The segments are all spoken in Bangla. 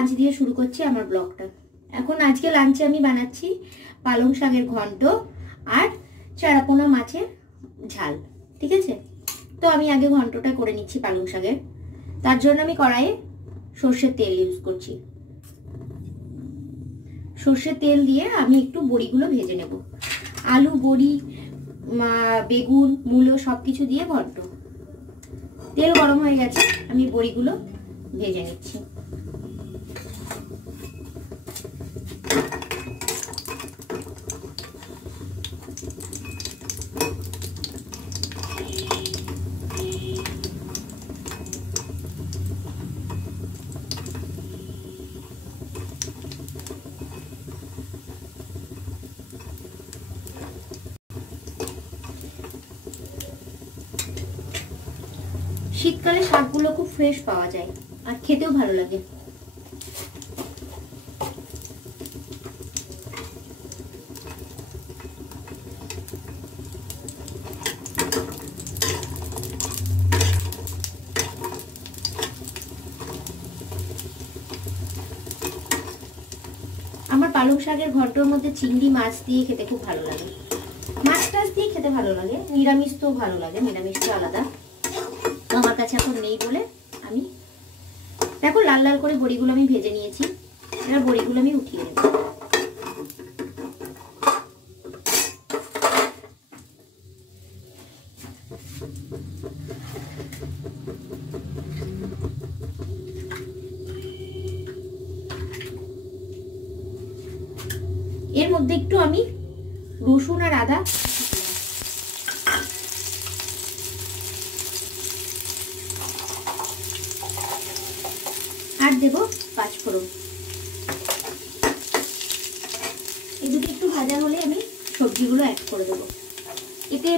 লাঞ্চ দিয়ে শুরু করছি আমার ব্লগটা। এখন আজকে লাঞ্চে আমি বানাচ্ছি পালং শাকের ঘন্ট আর চারাপোনা মাছের ঝাল। ঠিক আছে, তো আমি আগে ঘন্টটা করে নিচ্ছি পালং শাকের। তার জন্য আমি কড়াইয়ে সর্ষের তেল ইউজ করছি। সর্ষের তেল দিয়ে আমি একটু বড়িগুলো ভেজে নেব। আলু, বড়ি, বেগুন, মূলো সবকিছু দিয়ে ঘন্ট। তেল গরম হয়ে গেছে, আমি বড়িগুলো ভেজে নিচ্ছি। শীতকালে শাকগুলো খুব ফ্রেশ পাওয়া যায় আর খেতেও ভালো লাগে। আমার পালং শাকের ঘন্টর মধ্যে চিংড়ি মাছ দিয়ে খেতে খুব ভালো লাগে। মাছ টাছ দিয়ে খেতে ভালো লাগে, নিরামিষ তো ভালো লাগে, নিরামিষ তো আলাদা। আমার কাছে এখন নেই বলে আমি দেখো লাল লাল করে বড়িগুলো আমি ভেজে নিয়েছি। এবার বড়িগুলো আমি উঠিয়ে নেব। এর মধ্যে একটু আমি রসুন আর আদা আর দেব পাঁচফোড়ন। এই দুটো একটু ভাজা হলে আমি সবজিগুলো অ্যাড করে দেবো। এতে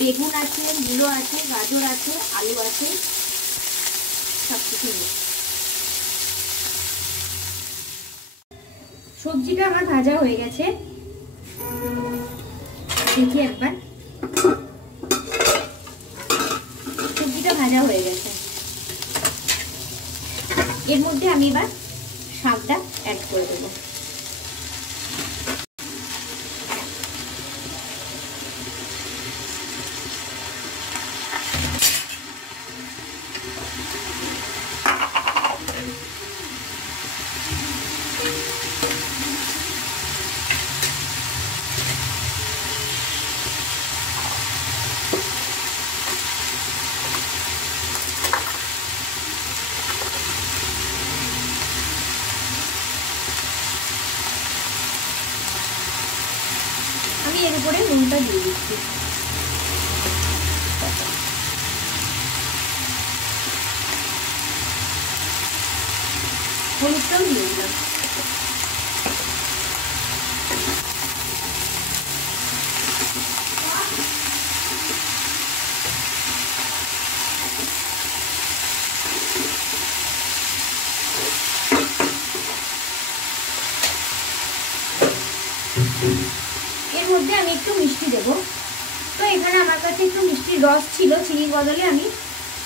বেগুন আছে, মূলো আছে, গাজর আছে, আলু আছে, সবকিছু। সবজিটা আমার ভাজা হয়ে গেছে, দেখি একবার। সবজিটা ভাজা হয়ে গেছে। এর মধ্যে আমি এবার শাকটা অ্যাড করে দেবো। আমি এর উপরে নুনটা দিয়ে দিচ্ছি। হলুদটাও দিয়ে দিলাম। এর মধ্যে আমি একটু মিষ্টি দেবো। তো এখানে আমার কাছে একটু মিষ্টির রস ছিল, চিনির বদলে আমি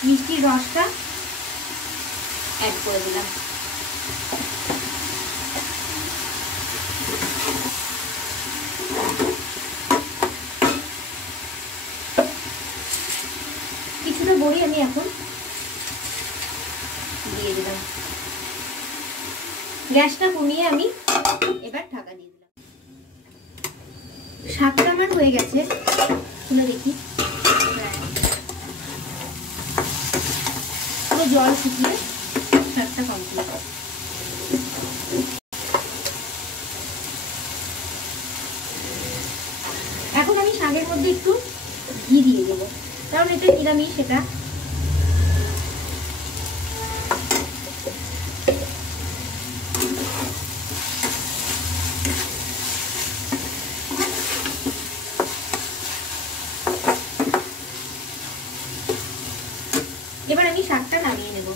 মিষ্টির রসটা অ্যাড করে দিলাম। কিছুটা বড়ি আমি এখন দিয়ে দিলাম। গ্যাসটা কমিয়ে আমি এবার ঢাকা দিয়ে দিলাম। শাকটা আমার হয়ে গেছে, খুলে দেখি। পুরো জল শুকিয়ে শাকটা কমপ্লিট। এখন আমি শাকের মধ্যে একটু ঘি দিয়ে দেবো, কারণ এটা নিরামিষ। সেটা এবার আমি শাকটা নামিয়ে নেব।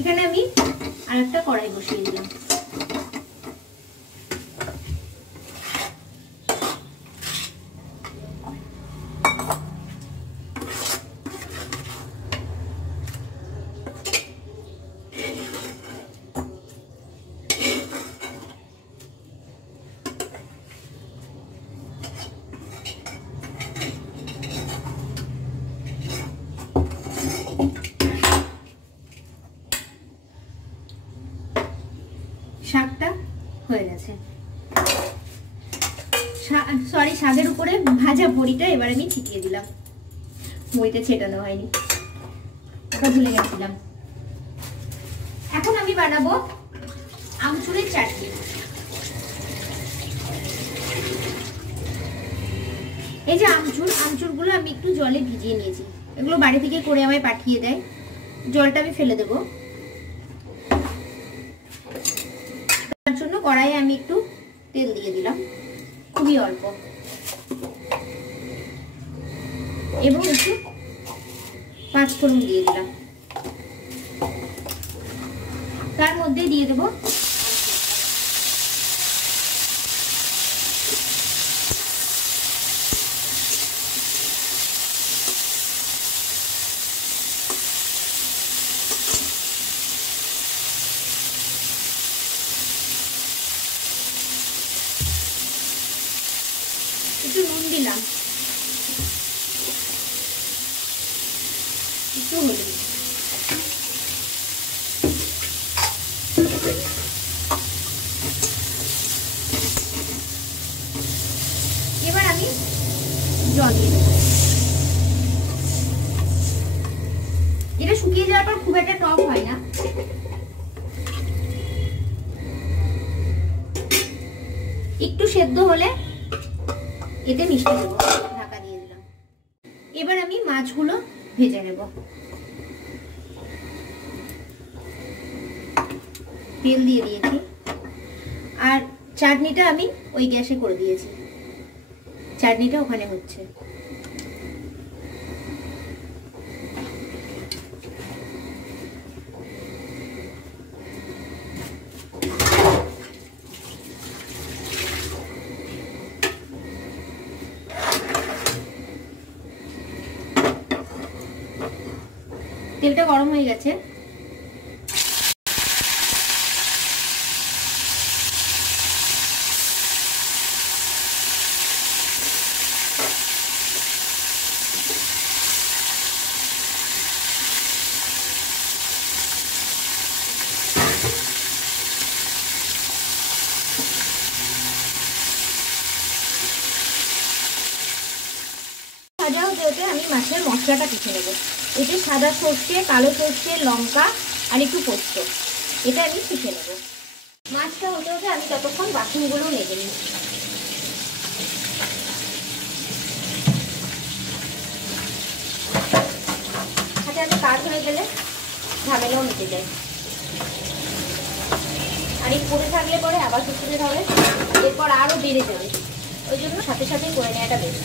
এখানে আমি আরেকটা কড়াই বসিয়ে দিলাম। শাকটা হয়ে গেছে। সরি, শাকের উপরে ভাজা বড়িটা এবার আমি ছিটিয়ে দিলাম। বড়িটা ছেটানো হয়নি, ওটা ভুলে গেছিলাম। এখন আমি বানাবো আমচুরের চাটনি। এই যে আমচুরগুলো আমি একটু জলে ভিজিয়ে নিয়েছি। এগুলো বাড়ি থেকে করে আমায় পাঠিয়ে দেয়। জলটা আমি ফেলে দেবো। তার জন্য কড়াইয়ে আমি একটু তেল দিয়ে দিলাম, খুবই অল্প, এবং একটু পাঁচফোড়ন দিয়ে দিলাম। তার মধ্যে দিয়ে দেবো একটু নুন দিলাম, একটু হলুদ। এবার আমি জল দিয়ে দেবো। এটা শুকিয়ে যাওয়ার পর খুব একটা টক হয় না। একটু সেদ্ধ হলে এতে মিষ্টি দেবো, ঢাকা দিয়ে দিলাম। এবার আমি মাছগুলো ভেজে নেব। তেল দিয়ে দিয়েছি, আর চাটনিটা আমি ওই গ্যাসে করে দিয়েছি। চাটনিটা ওখানে হচ্ছে। তেলটা গরম হয়ে গেছে। ভাজা হতে হতে আমি মাছের মশলাটা পিষে নেব। এতে সাদা সর্ষে, কালো সর্ষে, লঙ্কা আর একটু পোস্ত, এটা আমি পিষে নেব। মাছটা হতে হতে আমি ততক্ষণ বাসনগুলো মেজে নিই। হাতে হাতে কাজ হয়ে গেলে ঝামেলাও মিটে যায়। আর এই পড়ে থাকলে পরে আবার শুকিয়ে হবে, এরপর আরও বেড়ে যাবে। ওই জন্য সাথে সাথেই করে নেওয়াটা বেশ।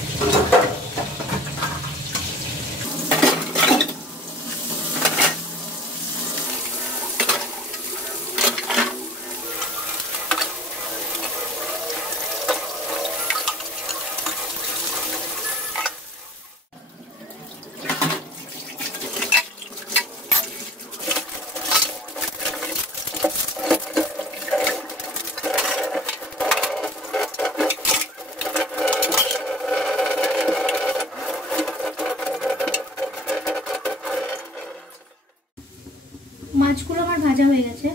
মাছগুলো আমার ভাজা হয়ে গেছে।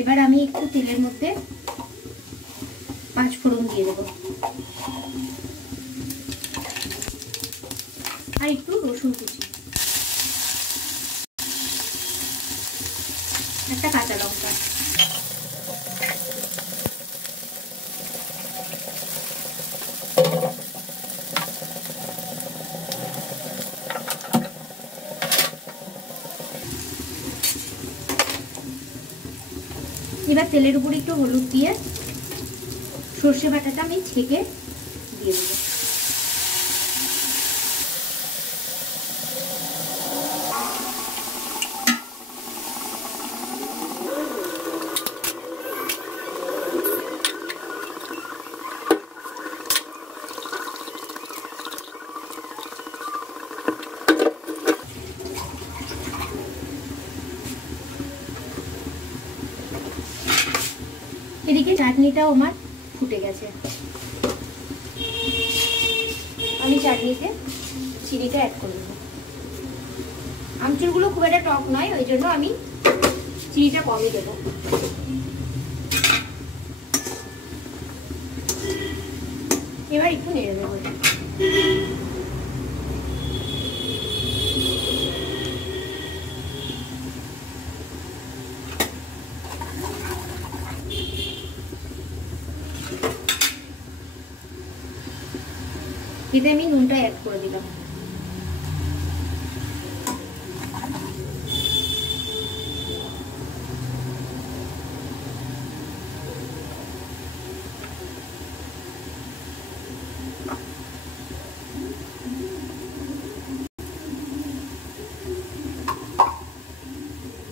এবার আমি একটু তেলের মধ্যে পাঁচফোড়ন দিয়ে দেবো, আর একটু রসুন কুচি, একটা কাঁচা লঙ্কা। এবার তেলের উপর একটু হলুদ দিয়ে সর্ষে বাটাটা আমি ছেঁকে দিয়ে দেবো। এদিকে চাটনিটাও আমার ফুটে গেছে। আমি চাটনিতে চিনিটা অ্যাড করে দেবো। আমচুরগুলো খুব একটা টক নয়, ওই জন্য আমি চিনিটা কমই দেবো। এবার একটু নেড়ে দেবো। এতে আমি নুনটা অ্যাড করে দিলাম।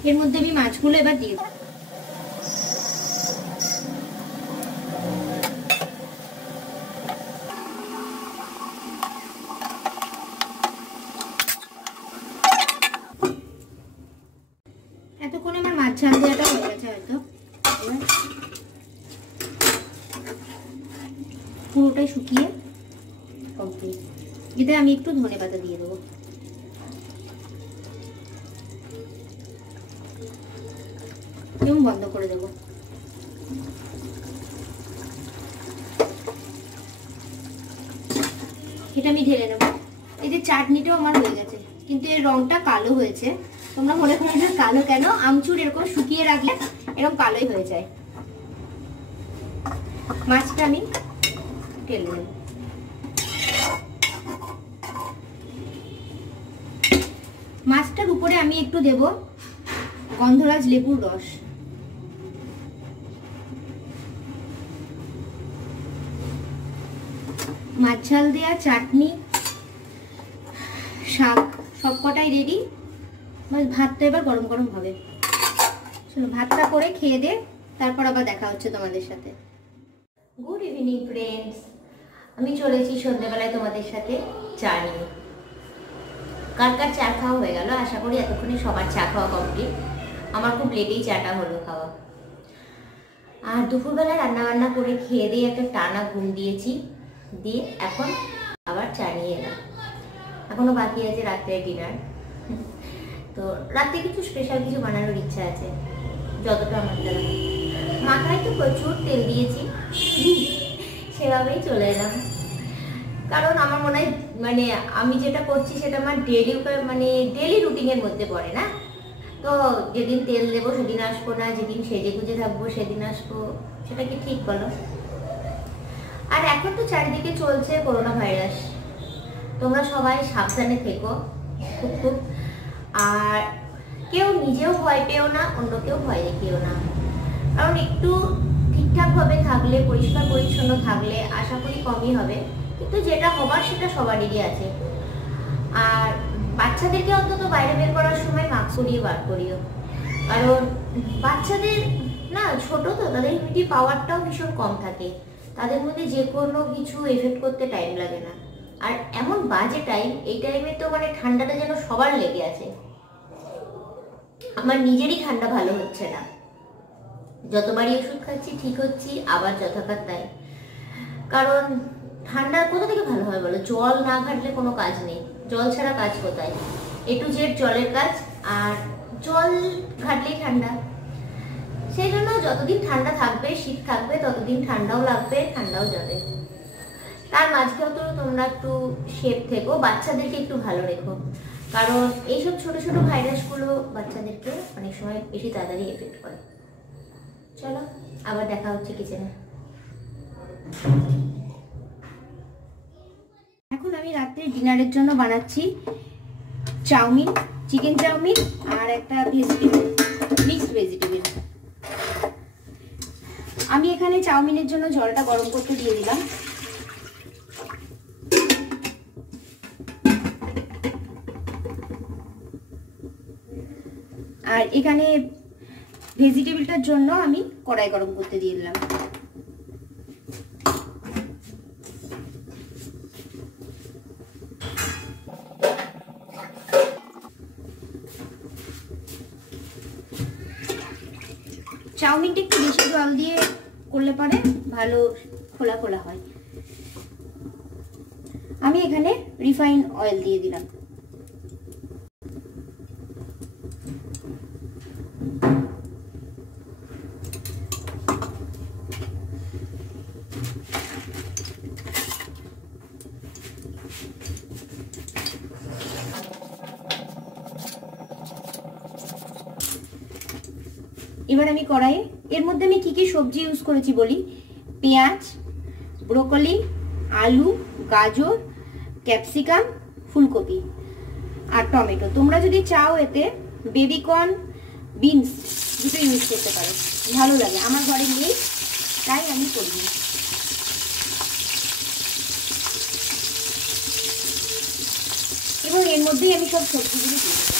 এর মধ্যে আমি মাছগুলো এবার দিয়ে দেব। এতক্ষণ আমার মাছ ঝাল দেওয়াটা হয়ে গেছে হয়তো, পুরোটাই শুকিয়ে কমপ্লিট। এতে আমি একটু ধনেপাতা দিয়ে দেবো। এবং বন্ধ করে দেবো। এটা আমি ঢেলে নেবো। এই যে চাটনিটাও আমার হয়ে গেছে, কিন্তু এর রংটা কালো হয়েছে। তোমরা মনে করো যে কালো কেন, আমচুর এরকম শুকিয়ে রাখলে এরকম কালোই হয়ে যায়। মাছটা আমি ঢেলে নেব। মাছটার উপরে আমি একটু দেব গন্ধরাজ লেবুর রস। মাছ ঝাল দেওয়া চাটনি, শাক সবকটাই রেডি। বাস ভাতটা এবার গরম গরম হবে। চলো ভাতটা করে খেয়ে দে, তারপর আবার দেখা হচ্ছে তোমাদের সাথে। গুড ইভিনিং ফ্রেন্ডস, আমি চলেছি সন্ধ্যেবেলায় তোমাদের সাথে চা নিয়ে। কার কার চা খাওয়া হয়ে গেল? আশা করি এতক্ষণে সবার চা খাওয়া কমপ্লিট। আমার খুব লেটেই চাটা হলো খাওয়া। আর দুপুরবেলা রান্নাবান্না করে খেয়ে দিয়ে একটা টানা ঘুম দিয়েছি, দিয়ে এখন আবার চা নিয়ে এলাম। এখনো বাকি আছে রাত্রের ডিনার। তো রাতে কিছু স্পেশাল কিছু বানানোর ইচ্ছা আছে, যতটা আমার দ্বারা। মাথায় তো প্রচুর তেল দিয়েছি, সেভাবেই চলে এলাম। কারণ আমার মনে হয় মানে আমি যেটা করছি সেটা আমার ডেলি রুটিনের মধ্যে পড়ে না। তো যেদিন তেল দেবো সেদিন আসবো না, যেদিন সেজে গুজে থাকবো সেদিন আসবো, সেটা কি ঠিক বলো? আর এখন তো চারিদিকে চলছে করোনা ভাইরাস। তোমরা সবাই সাবধানে থেকো খুব খুব। আর কেউ নিজেও ভয় পেও না, অন্যকেও ভয় দেখিও না। কারণ একটু ঠিকঠাকভাবে থাকলে, পরিষ্কার পরিচ্ছন্ন থাকলে আশা করি কমই হবে। কিন্তু যেটা হবার সেটা সবারই আছে। আর বাচ্চাদেরকে অন্তত বাইরে বের করার সময় মাস্ক পরিয়ে বার করিও। কারণ বাচ্চাদের না, ছোট তো, তাদের ইমিউনিটি পাওয়ারটাও ভীষণ কম থাকে। তাদের মধ্যে যে কোনো কিছু এফেক্ট করতে টাইম লাগে না। আর এমন বাজে টাইম, এই টাইমে তো মানে ঠান্ডাটা যেন সবার লেগে আছে। আমার নিজেরই ঠান্ডা ভালো হচ্ছে না, যতবারই ওষুধ খাচ্ছি ঠিক হচ্ছি, আবার যথাকার তাই। কারণ ঠান্ডা কোথা থেকে ভালো হয় বলো? জল না ঘাটলে কোনো কাজ নেই। জল ছাড়া কাজ কোথায়? এ টু জেড জলের কাজ, আর জল ঘাটলেই ঠান্ডা। সেই জন্য যতদিন ঠান্ডা থাকবে, শীত থাকবে, ততদিন ঠান্ডাও লাগবে, ঠান্ডাও যাবে। তার মাঝখানেও তো তোমরা একটু সেফ থেকো, বাচ্চাদেরকে একটু ভালো রেখো। কারণ এইসব ছোট ছোট ভাইরাসগুলো বাচ্চাদেরকে অনেক সময় বেশি তাড়াতাড়ি এফেক্ট করে। চলো আবার দেখা হচ্ছে কিচেনে। এখন আমি রাত্রে ডিনারের জন্য বানাচ্ছি চাউমিন, চিকেন চাউমিন আর একটা ভেজিটেবল, মিক্সড ভেজিটেবল। চাউমিনের জন্য জলটা গরম করতে দিয়ে দিলাম। আর এখানে ভেজিটেবলটার জন্য আমি কড়াই গরম করতে দিয়ে দিলাম। চাউমিনটা একটু বেশি জল দিয়ে করলে পরে ভালো খোলা খোলা হয়। আমি এখানে রিফাইন অয়েল দিয়ে দিলাম। এবার আমি কড়াইয়ে এর মধ্যে আমি কি কি সবজি ইউজ করেছি বলি। পেঁয়াজ, ব্রোকলি, আলু, গাজর, ক্যাপসিকাম, ফুলকপি আর টমেটো। তোমরা যদি চাও এতে বেবিকর্ন, বিনস দুটো ইউজ করতে পারো, ভালো লাগে। আমার ঘরে নেই তাই আমি করিনি। এবং এর মধ্যেই আমি সব সবজিগুলো দিয়ে দেবো।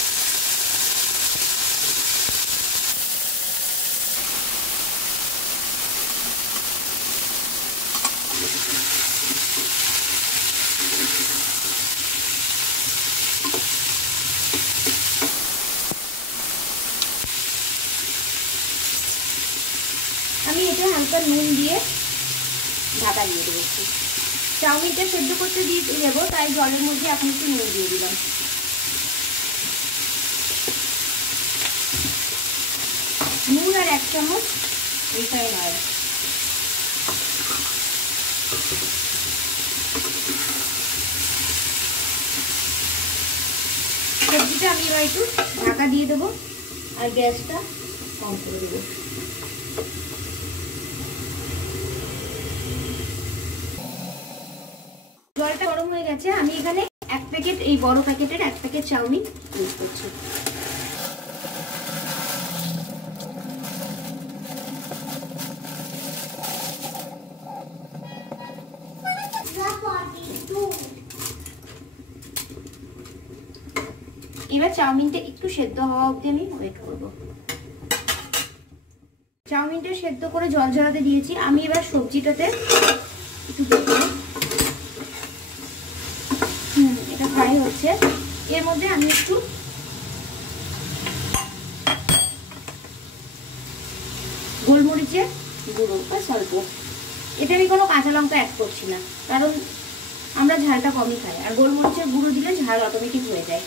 আমি এটা হালকা নুন দিয়ে ঢাকা দিয়ে দেবো। চাউমিনটা সেদ্ধ করতে দিয়ে দেবো, তাই জলের মধ্যে এখন একটু নুন দিয়ে দিলাম। নুন আর 1 চামচ রিফাইন অয়েল। সবজিটা আমি এবার একটু ঢাকা দিয়ে দেবো আর গ্যাসটা অন করে দেবো। জলটা গরম হয়ে গেছে। আমি এখানে 1 প্যাকেট, এই বড় প্যাকেটের 1 প্যাকেট চাউমিন ইউজ করছি। এবার চাউমিনটা একটু সেদ্ধ হওয়া অবধি আমি ওয়েট করবো। চাউমিনটা সেদ্ধ করে জল ঝরাতে দিয়েছি। আমি এবার সবজিটাতে একটু দেখবো। এটা ফ্রাই হচ্ছে। এর মধ্যে আমি একটু গোলমরিচের গুঁড়ো বা স্বল্প, এতে আমি কোনো কাঁচা লঙ্কা অ্যাড করছি না, কারণ আমরা ঝালটা কমই খাই। আর গোলমরিচের গুঁড়ো দিলে ঝাল অটোমেটিক হয়ে যায়।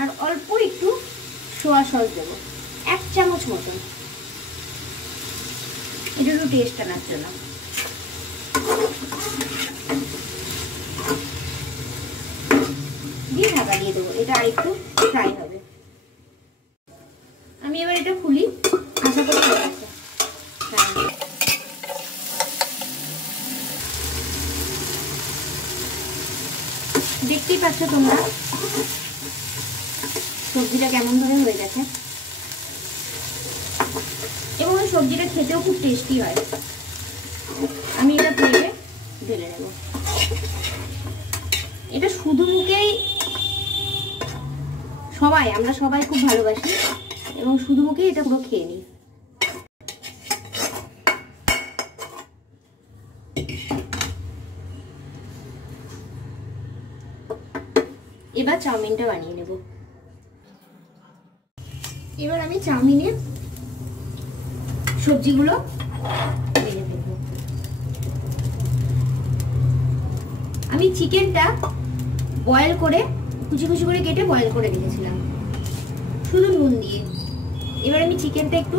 আর অল্প একটু সোয়া সস দেবো, 1 চামচ মতন, এটা একটু টেস্ট আনার জন্য। দিয়ে ঢাকা দিয়ে দেবো, এটা আরেকটু ফ্রাই হবে। আমি এবার এটা খুলি, আশা করি হয়ে গেছে। দেখতেই পাচ্ছ তোমরা সবজিটা কেমন ভাবে হয়ে গেছে, এবং এই সবজিটা খেতেও খুব টেস্টি হয়। আমি এটা প্লেটে ঢেলে নেব। এটা শুধু মুখেই আমরা সবাই খুব ভালোবাসি, এবং শুধু মুখেই এটা পুরো খেয়ে নিই। এবার চাউমিনটা বানিয়ে নেব। এবার আমি চাউমিনের সবজিগুলো ভেজে ফেলবো। আমি চিকেনটা বয়েল করে কুচি কুচি করে কেটে বয়েল করে রেখেছিলাম শুধু নুন দিয়ে। এবার আমি চিকেনটা একটু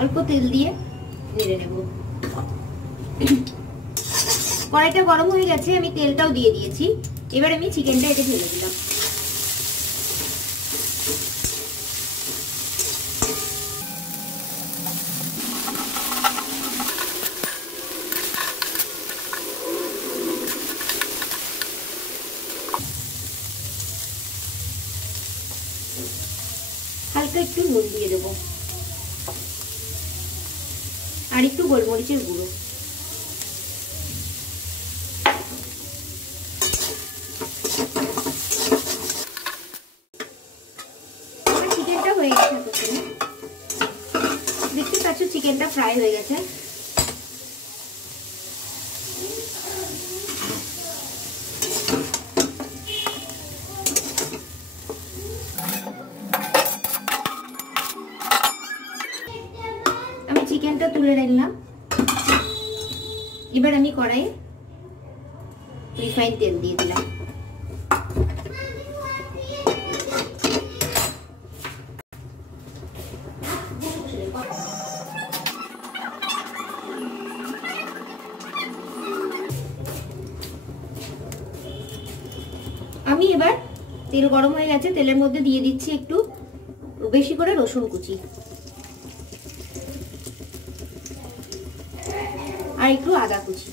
অল্প তেল দিয়ে নেড়ে নেব। কড়াইটা গরম হয়ে গেছে, আমি তেলটাও দিয়ে দিয়েছি। এবার আমি চিকেনটা এতে ঢেলে দিলাম। হালকা একটু নুন দিয়ে দেবো আর একটু গোলমরিচের গুঁড়ো। চিকেনটা হয়ে গেছে, দেখতে পাচ্ছ চিকেনটা ফ্রাই হয়ে গেছে। আমি চিকেনটা তুলে নিলাম। এবার আমি কড়াইয়ে রিফাইন তেল দিয়ে দিলাম। আমি এবার তেল গরম হয়ে গেছে, তেলের মধ্যে দিয়ে দিচ্ছি একটু বেশি করে রসুন কুচি আর একটু আদা কুচি।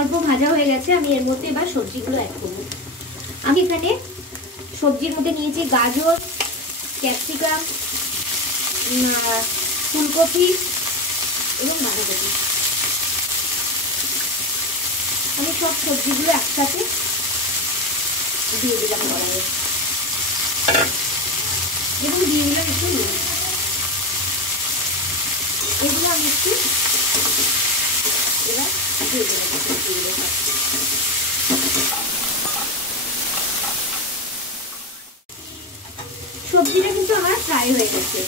অল্প ভাজা হয়ে গেছে, আমি এর মধ্যে এবার সবজিগুলো অ্যাড করব। আমি এখানে সবজির মধ্যে নিয়েছি গাজর, ক্যাপসিকাম, ফুলকপি এবং বাঁধাকপি। আমি সব সবজিগুলো একসাথে দিয়ে দিলাম কড়াইয়ে এবং দিয়ে দিলাম একটু নুন। এগুলো আমি একটু এবার দিয়ে দিলাম সবজিগুলো। সবজিটা কিন্তু আমার ফ্রাই হয়ে গেছে।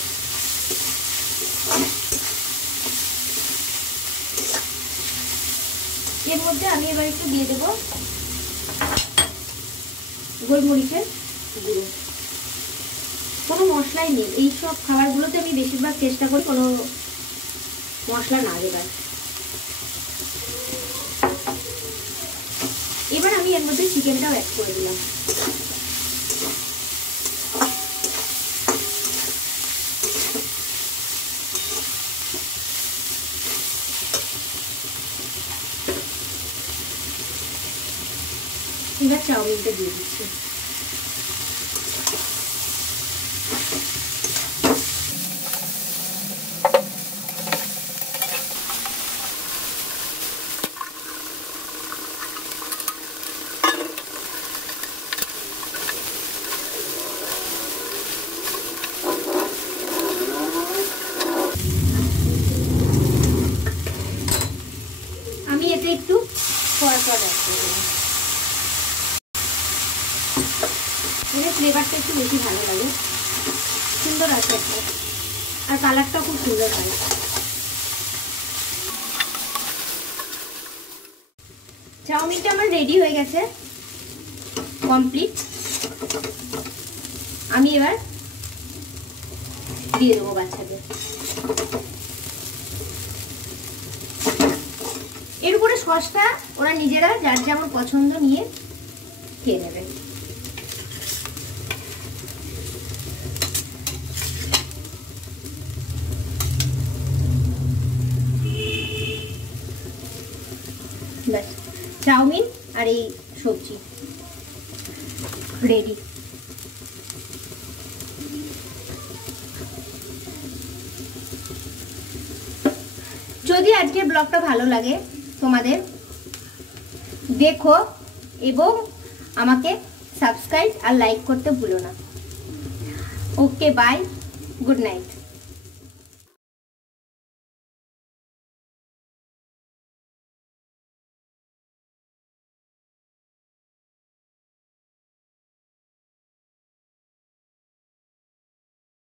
এর মধ্যে আমি এবার একটু দিয়ে দেবো গোলমরিচের গুঁড়ো। কোনো মশলাই নেই, এই সব খাবারগুলোতে আমি বেশিরভাগ চেষ্টা করি কোনো মশলা না দেবার। এবার আমি এর মধ্যে চিকেনটাও অ্যাড করে দিলাম। এবার চাউমিনটা দিয়ে দিচ্ছি। আমি এতে একটু কর্নফ্লাওয়ার অ্যাড করে দিলাম, এর ফ্লেভারটা একটু বেশি ভালো লাগে, সুন্দর আছে একটা, আর কালারটাও খুব সুন্দর হয়। চাউমিনটা আমার রেডি হয়ে গেছে, কমপ্লিট। আমি এবার দিয়ে দেবো বাচ্চাদের। এর উপরে সসটা ওরা নিজেরা যার যেমন পছন্দ নিয়ে খেয়ে নেবে। ব্যাস, চাউমিন আর এই সবজি রেডি। যদি আজকের ব্লগটা ভালো লাগে তোমাদের, দেখো এবং আমাকে সাবস্ক্রাইব আর লাইক করতে ভুলো না। ওকে, বাই, গুড নাইট।